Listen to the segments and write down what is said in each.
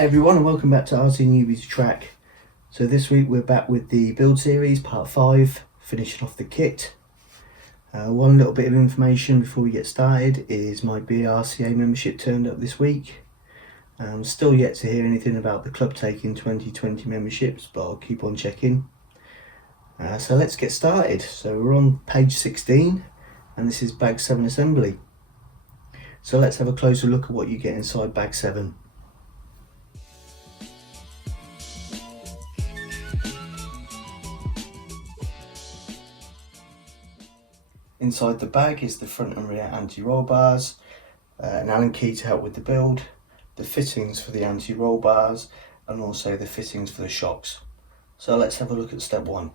Hi everyone and welcome back to RC Newbie to Track. So this week we're back with the build series part 5, finishing off the kit. One little bit of information before we get started is my BRCA membership turned up this week. Still yet to hear anything about the club taking 2020 memberships, but I'll keep on checking. So let's get started. So we're on page 16 and this is bag 7 assembly. So let's have a closer look at what you get inside bag 7. Inside the bag is the front and rear anti-roll bars, an Allen key to help with the build, the fittings for the anti-roll bars and also the fittings for the shocks. So let's have a look at step 1.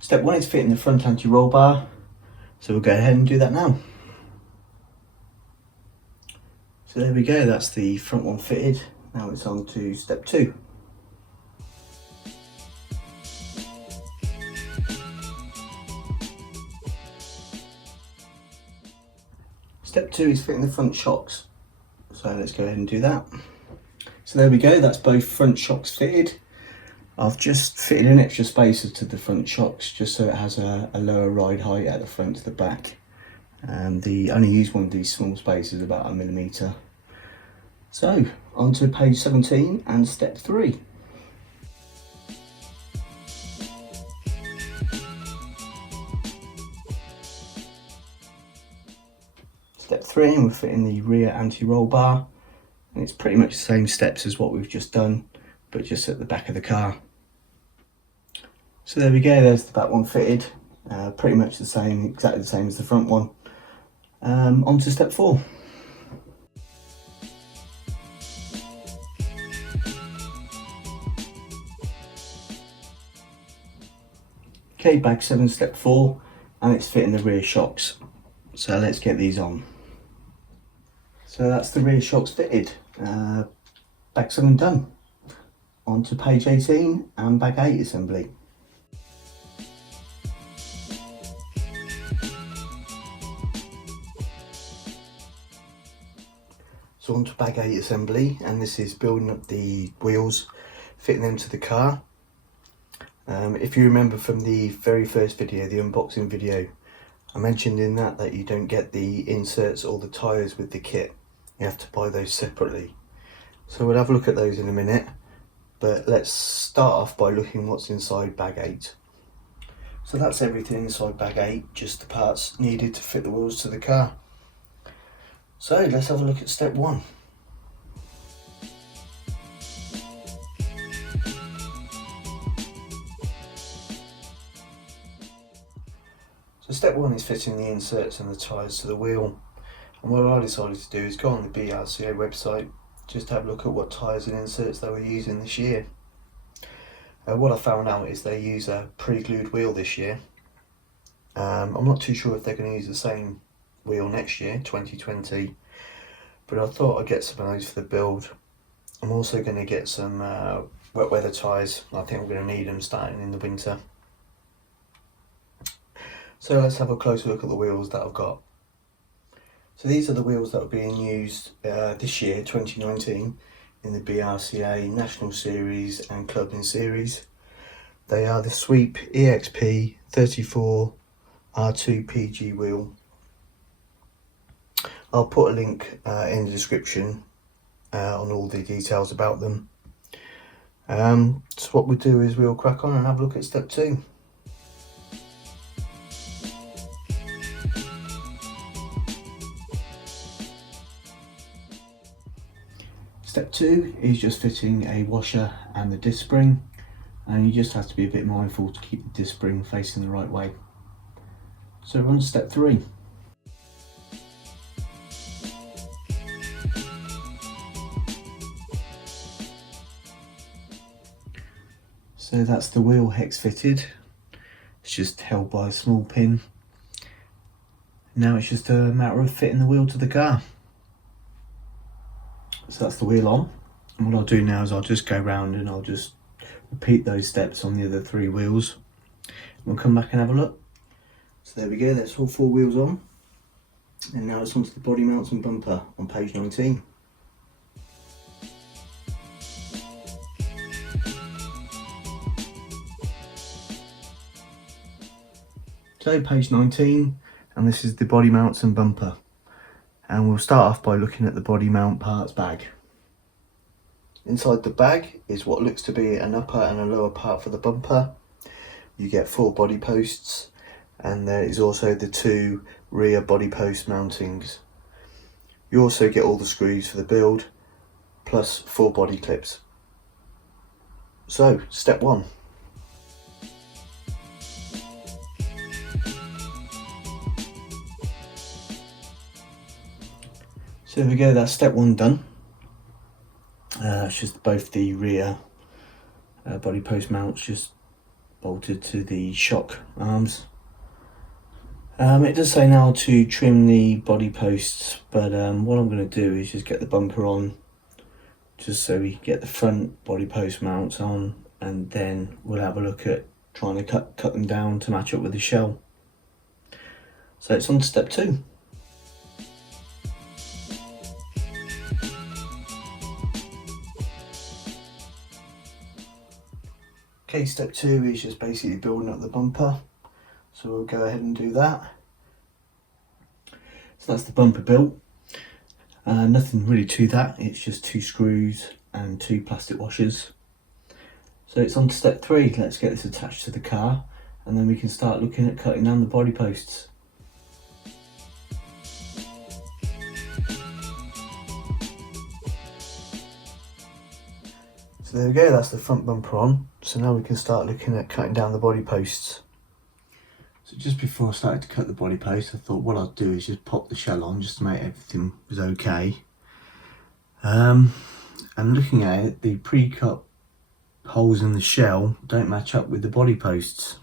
Step 1 is fitting the front anti-roll bar, so we'll go ahead and do that now. So there we go, that's the front one fitted. Now it's on to step 2. Step 2 is fitting the front shocks. So let's go ahead and do that. So there we go, that's both front shocks fitted. I've just fitted an extra spacer to the front shocks just so it has a lower ride height at the front to the back. And I only use one of these small spacers, about 1mm. So, on to page 17 and step 3. Step 3, and we're fitting the rear anti-roll bar. And it's pretty much the same steps as what we've just done, but just at the back of the car. So there we go, there's the back one fitted. Pretty much the same, exactly the same as the front one. On to step 4. Okay, bag 7 step 4 and it's fitting the rear shocks. So let's get these on. So that's the rear shocks fitted. Bag 7 done. On to page 18 and bag 8 assembly. So on to bag 8 assembly, and this is building up the wheels, fitting them to the car. If you remember from the very first video, the unboxing video, I mentioned in that you don't get the inserts or the tyres with the kit. You have to buy those separately. So we'll have a look at those in a minute, but let's start off by looking what's inside bag 8. So that's everything inside bag 8, just the parts needed to fit the wheels to the car. So let's have a look at step 1. So step 1 is fitting the inserts and the tyres to the wheel, and what I decided to do is go on the BRCA website just to have a look at what tyres and inserts they were using this year. What I found out is they use a pre-glued wheel this year. I'm not too sure if they're going to use the same wheel next year, 2020, but I thought I'd get some of those for the build. I'm also going to get some wet weather tyres. I think I'm going to need them starting in the winter. So let's have a closer look at the wheels that I've got. So these are the wheels that are being used this year, 2019, in the BRCA National Series and Clubbing Series. They are the Sweep EXP-34R2PG wheel. I'll put a link in the description on all the details about them. So what we'll do is we'll crack on and have a look at step 2. Step 2 is just fitting a washer and the disc spring, and you just have to be a bit mindful to keep the disc spring facing the right way. So we're on to step 3. So that's the wheel hex fitted. It's just held by a small pin. Now it's just a matter of fitting the wheel to the car. So that's the wheel on, and what I'll do now is I'll just go round and I'll just repeat those steps on the other 3 wheels. We'll come back and have a look. So there we go, that's all 4 wheels on. And now it's onto the body mounts and bumper on page 19. So page 19, and this is the body mounts and bumper. And we'll start off by looking at the body mount parts bag. Inside the bag is what looks to be an upper and a lower part for the bumper. You get 4 body posts, and there is also the 2 rear body post mountings. You also get all the screws for the build, plus 4 body clips. So, step 1. So there we go, that's step 1 done. It's just both the rear body post mounts just bolted to the shock arms. It does say now to trim the body posts, but what I'm going to do is just get the bumper on, just so we get the front body post mounts on, and then we'll have a look at trying to cut them down to match up with the shell. So it's on to step 2. Okay, step 2 is just basically building up the bumper, so we'll go ahead and do that. So that's the bumper built. Nothing really to that, it's just 2 screws and 2 plastic washers. So it's on to step 3, let's get this attached to the car, and then we can start looking at cutting down the body posts. So there we go, that's the front bumper on. So now we can start looking at cutting down the body posts. So just before I started to cut the body post, I thought what I'd do is just pop the shell on just to make everything was okay. And looking at it, the pre-cut holes in the shell don't match up with the body posts.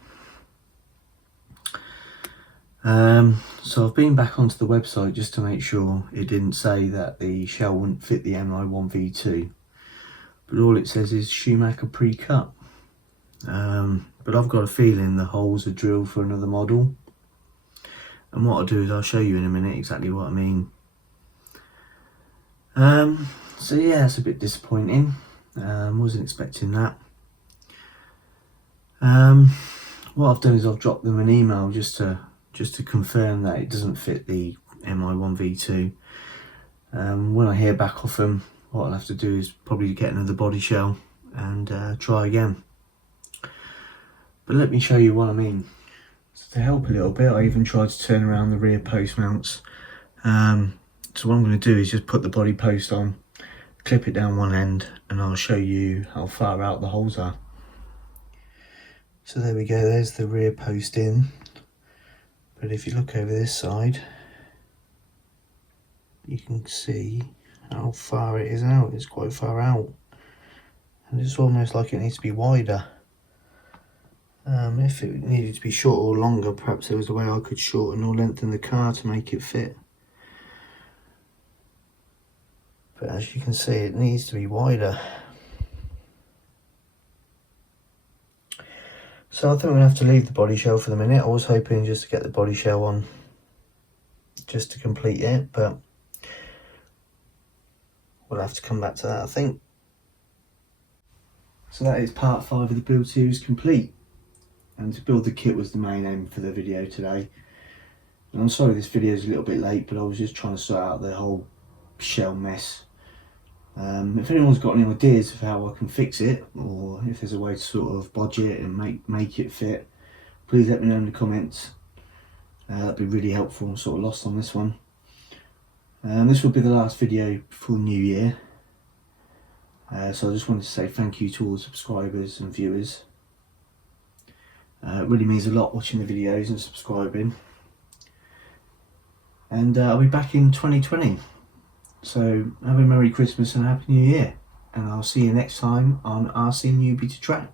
So I've been back onto the website just to make sure it didn't say that the shell wouldn't fit the Mi1v2. But all it says is Schumacher pre-cut. But I've got a feeling the holes are drilled for another model. And what I'll do is I'll show you in a minute exactly what I mean. So yeah, it's a bit disappointing. Wasn't expecting that. What I've done is I've dropped them an email just to confirm that it doesn't fit the Mi1v2. When I hear back off them, what I'll have to do is probably get another body shell and try again. But let me show you what I mean. So to help a little bit, I even tried to turn around the rear post mounts. So what I'm going to do is just put the body post on, clip it down one end, and I'll show you how far out the holes are. So there we go, there's the rear post in. But if you look over this side, you can see how far it is out. It's quite far out, and it's almost like it needs to be wider. If it needed to be shorter or longer, perhaps there was a way I could shorten or lengthen the car to make it fit. But as you can see, it needs to be wider. So I think we're going to have to leave the body shell for the minute. I was hoping just to get the body shell on just to complete it, but we'll have to come back to that, I think. So that is part 5 of the build series complete. And to build the kit was the main aim for the video today. And I'm sorry this video is a little bit late, but I was just trying to sort out the whole shell mess. If anyone's got any ideas of how I can fix it, or if there's a way to sort of budget and make it fit, please let me know in the comments. That'd be really helpful. I'm sort of lost on this one. This will be the last video before New Year. So I just wanted to say thank you to all the subscribers and viewers. It really means a lot watching the videos and subscribing. And I'll be back in 2020. So have a Merry Christmas and a Happy New Year. And I'll see you next time on RC Newbie to Track.